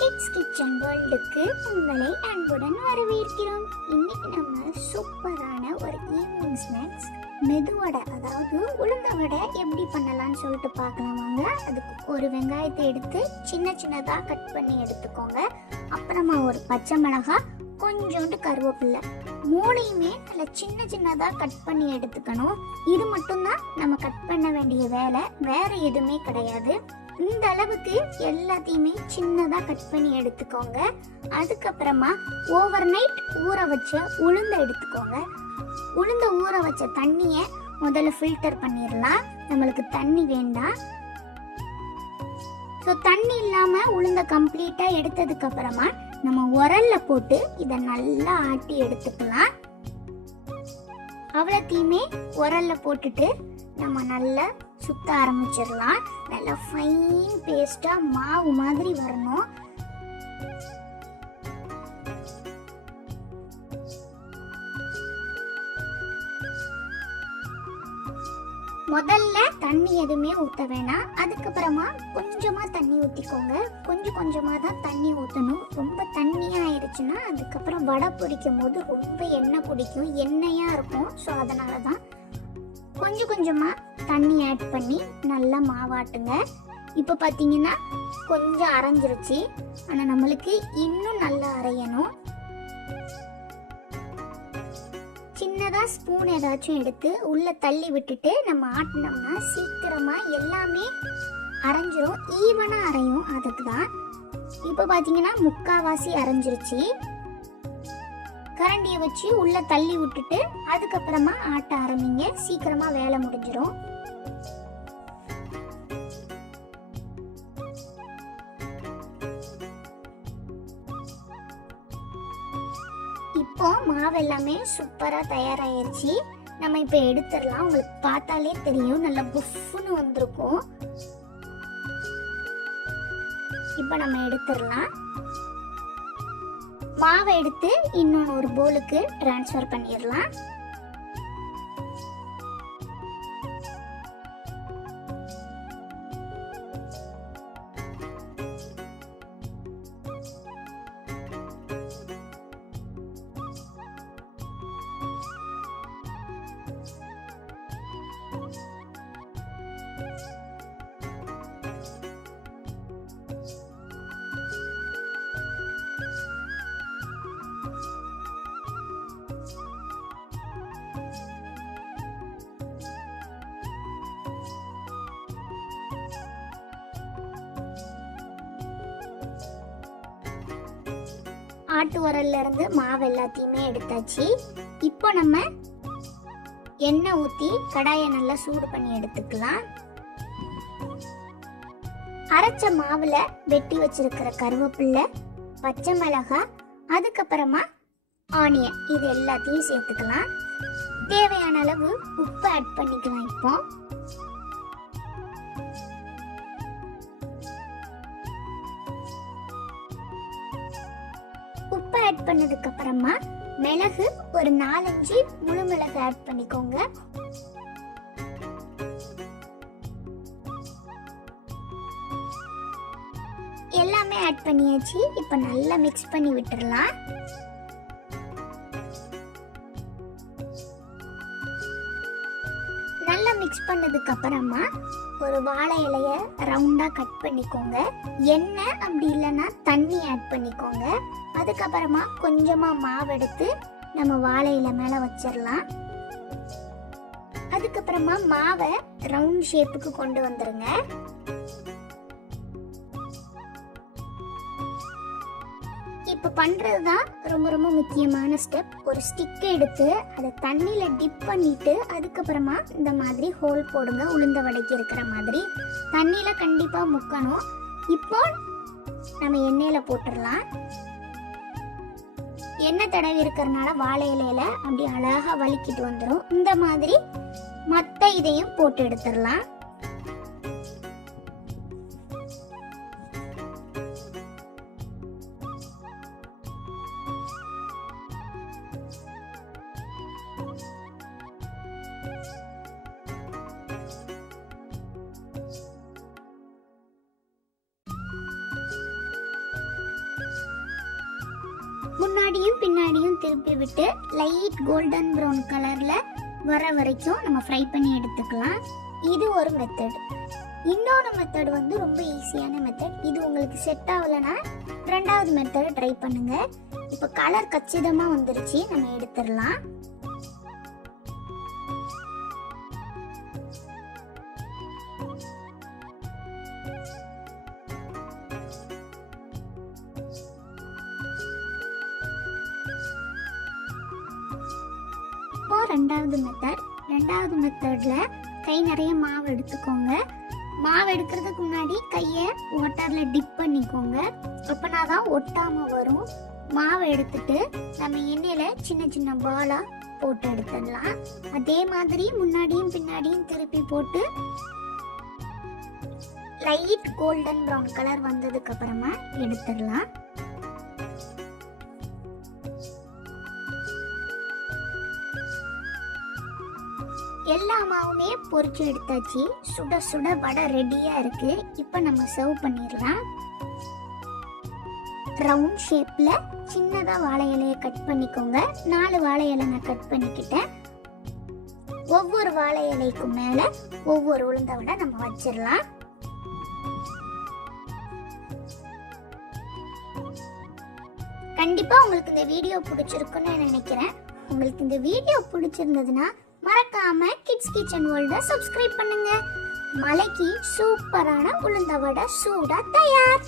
Kids kitchen வேர்ல்டுக்கு உங்களை அன்புடன் வரவேற்கிறோம். இன்னைக்கு நம்ம சூப்பரான ஒரு ஈவினிங் ஸ்நாக்ஸ் மெதுவடை அதாவது உளுந்த வடை எப்படி பண்ணலாம்னு சொல்லிட்டு பார்க்கலாம் வாங்க. அதுக்கு ஒரு வெங்காயத்தை எடுத்து சின்ன சின்னதாக கட் பண்ணி எடுத்துக்கோங்க. அப்புறமா ஒரு பச்சை மிளகாய் கொஞ்சோண்டு கருவேப்பில்லை மூணையுமே நல்லா சின்ன சின்னதாக கட் பண்ணி எடுத்துக்கணும். இது மட்டும்தான் நம்ம கட் பண்ண வேண்டிய வேலை. வேற எதுவுமே கிடையாது. இந்த அளவுக்கு எல்லாத்தையுமே சின்னதாக கட் பண்ணி எடுத்துக்கோங்க. அதுக்கப்புறமா ஓவர் நைட் ஊற வச்ச உளுந்த எடுத்துக்கோங்க. உளுந்த ஊற வச்ச தண்ணியை முதல்ல ஃபில்டர் பண்ணிடலாம் நம்மளுக்கு தண்ணி வேண்டாம். ஸோ தண்ணி இல்லாமல் உளுந்த கம்ப்ளீட்டாக எடுத்ததுக்கு அப்புறமா நம்ம உரல்ல போட்டு இதை நல்லா ஆட்டி எடுத்துக்கலாம். அவ்வளோத்தையுமே உரல்ல போட்டுட்டு நம்ம நல்லா சுத்த ஆரம்பிச்சிடலாம். நல்லா ஃபைன் பேஸ்ட்டாக மாவு மாதிரி வரணும். முதல்ல தண்ணி எதுவுமே ஊற்ற வேணாம். அதுக்கப்புறமா கொஞ்சமாக தண்ணி ஊற்றிக்கோங்க கொஞ்சம் கொஞ்சமாக தான் தண்ணி ஊற்றணும் ரொம்ப தண்ணியாக ஆயிடுச்சுன்னா அதுக்கப்புறம் வடை பிடிக்கும் போது ரொம்ப எண்ணெய் பிடிக்கும். எண்ணெயாக இருக்கும். ஸோ அதனால தான் கொஞ்சம் கொஞ்சமாக தண்ணி ஆட் பண்ணி நல்லா மாவாட்டுங்க இப்போ பார்த்தீங்கன்னா கொஞ்சம் அரைஞ்சிருச்சு. ஆனால் நம்மளுக்கு இன்னும் நல்லா அரையணும். சின்னதாக ஸ்பூன் ஏதாச்சும் எடுத்து உள்ளே தள்ளி விட்டுட்டு நம்ம ஆட்டினோம்னா சீக்கிரமாக எல்லாமே அரைஞ்சிரும். ஈவனாக அரையும். அதுக்கு தான் இப்போ பார்த்தீங்கன்னா முக்காவாசி அரைஞ்சிருச்சு. கரண்டியை வச்சு உள்ள தள்ளி விட்டுட்டு அதுக்கப்புறமா ஆட்ட ஆரம்பிங்க. சீக்கிரமா வேலை முடிஞ்சிடும் இப்போ மாவு எல்லாமே சூப்பரா தயாராயிருச்சு. நம்ம இப்போ எடுத்துடலாம். உங்களுக்கு பார்த்தாலே தெரியும். நல்லா புஃப்னு வந்திருக்கும். இப்போ நம்ம எடுத்துடலாம். மாவை எடுத்து இன்னொன்று ஒரு போலுக்கு ட்ரான்ஸ்ஃபர் பண்ணிடலாம். ஆட்டு உரல்ல இருந்து மாவு எல்லாத்தையுமே எடுத்தாச்சு. இப்போ நம்ம எண்ணெய் ஊற்றி கடாயை நல்லா சூடு பண்ணி எடுத்துக்கலாம். அரைச்ச மாவுல வெட்டி வச்சிருக்கிற கருவேப்பில்லை பச்சை மிளகாய் அதுக்கப்புறமா ஆனியன் இது எல்லாத்தையும் சேர்த்துக்கலாம். தேவையான அளவு உப்பு ஆட் பண்ணிக்கலாம் இப்போ. பண்ணதுக்கு அப்புறமா மிளகு ஒரு நாலஞ்சு முழு மிளகு ஆட் பண்ணிக்கோங்க. எல்லாமே ஆட் பண்ணியாச்சு. இப்போ நல்லா மிக்ஸ் பண்ணி விட்டுறலாம். மிக்ஸ் பண்ணதுக்கு அப்புறமா ஒரு வாழை இலைய ரவுண்டா கட் பண்ணிக்கோங்க. எண்ணெய் அப்படி இல்லைன்னா தண்ணி ஆட் பண்ணிக்கோங்க. அதுக்கப்புறமா கொஞ்சமா மாவு எடுத்து நம்ம வாழை இலை மேல வச்சிடலாம். அதுக்கப்புறமா மாவை ரவுண்ட் ஷேப்புக்கு கொண்டு வந்துருங்க. இப்போ பண்றது தான் ரொம்ப ரொம்ப முக்கியமான ஸ்டெப் ஒரு ஸ்டிக் எடுத்து அதை தண்ணியில டிப் பண்ணிட்டு அதுக்கப்புறமா இந்த மாதிரி ஹோல் போடுங்க உளுந்த வடைக்கு இருக்கிற மாதிரி. தண்ணியில கண்டிப்பா முக்கணும். இப்போ நம்ம எண்ணெயில போட்டுடலாம். எண்ணெய் தடவி இருக்கிறனால வாழை இலையில அப்படி அழகா வலிக்கிட்டு வந்துடும் இந்த மாதிரி மற்ற இதையும் போட்டு எடுத்துடலாம். முன்னாடியும் பின்னாடியும் திருப்பி விட்டு லைட் கோல்டன் ப்ரௌன் கலர்ல வர வரைக்கும் நம்ம ஃப்ரை பண்ணி எடுத்துக்கலாம். இது ஒரு மெத்தட் இன்னொரு மெத்தட் வந்து ரொம்ப ஈஸியான மெத்தட் இது உங்களுக்கு செட் ஆகலைன்னா ரெண்டாவது மெத்தடை ட்ரை பண்ணுங்க. இப்போ கலர் கச்சிதமாக வந்துருச்சு நம்ம எடுத்துடலாம். ரெண்டாவது மெத்தட் ரெண்டாவது மெத்தடில் கை நிறைய மாவு எடுத்துக்கோங்க. மாவு எடுக்கிறதுக்கு முன்னாடி கையை வாட்டரில் டிப் பண்ணிக்கோங்க. அப்போனா தான் ஒட்டாமல் வரும். மாவை எடுத்துட்டு நம்ம எண்ணெயில் சின்ன சின்ன பாலாக போட்டு எடுத்துடலாம். அதே மாதிரி முன்னாடியும் பின்னாடியும் திருப்பி போட்டு லைட் கோல்டன் ப்ரௌன் கலர் வந்ததுக்கு அப்புறமா எடுத்துடலாம். எல்லா மாவுமே பொறிச்சு எடுத்தாச்சு. சுட சுட வடை ரெடியாக இருக்கு. இப்போ நம்ம சர்வ் பண்ணிடலாம். ரவுண்ட் ஷேப்பில் சின்னதாக வாழை இலையை கட் பண்ணிக்கோங்க. நாலு வாழை இலை நான் கட் பண்ணிக்கிட்டேன். ஒவ்வொரு வாழை இலைக்கும் மேலே ஒவ்வொரு உளுந்த வடை நம்ம வச்சிடலாம். கண்டிப்பாக உங்களுக்கு இந்த வீடியோ பிடிச்சிருக்குன்னு நினைக்கிறேன். உங்களுக்கு இந்த வீடியோ பிடிச்சிருந்ததுன்னா மறக்காம கிட்ஸ் கிச்சன் வேர்ல்ட சப்ஸ்கிரைப் பண்ணுங்க. மலைக்கு சூப்பரான உளுந்த வடை சூடா தயார்.